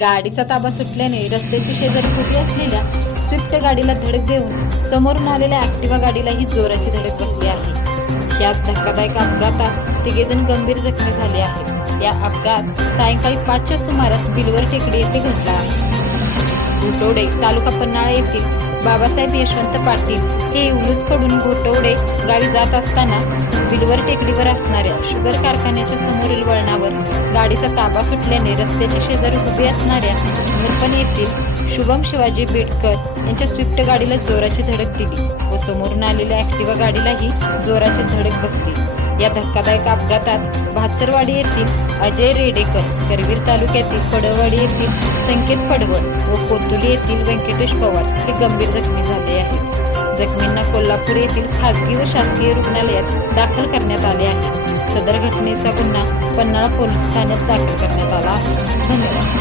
गाडीचा ताबा सुटल्याने रस्त्याची शेजारी उभी असलेल्या स्विफ्ट गाडीला धडक देऊन समोरून आलेल्या ऍक्टिव्हा गाडीलाही जोराची धडक बसली आहे. या धक्कादायक अपघातात तिघेजण गंभीर जखमी झाले आहेत. या अपघात सायंकाळी पाचच्या सुमारास बिलवर टेकडी येथे घडला आहे. तालुका पन्हाळा येथील बाबासाहेब यशवंत पाटील हे उलूजकडून घोटवडे गावी जात असताना बिलवर टेकडीवर असणाऱ्या शुगर कारखान्याच्या समोरील वळणावर गाडीचा ताबा सुटल्याने रस्त्याच्या शेजारी उभी असणाऱ्या घरपण येथील शुभम शिवाजी बेटकर यांच्या स्विफ्ट गाडीला जोराची धडक दिली व समोरून आलेल्या ॲक्टिवा गाडीलाही जोराची धडक बसली. या धक्कादायक अपघातात भातसरवाडी येथील अजय रेडेकर करवीर तालुक्यातील पडववाडी येथील संकेत पडवळ व कोतुली येथील व्यंकटेश पवार हे गंभीर जखमी झाले आहेत. जखमींना कोल्हापूर येथील खासगी व शासकीय रुग्णालयात दाखल करण्यात आले आहे. सदर घटनेचा गुन्हा पन्हाळा पोलीस ठाण्यात दाखल करण्यात आला आहे. धन्यवाद.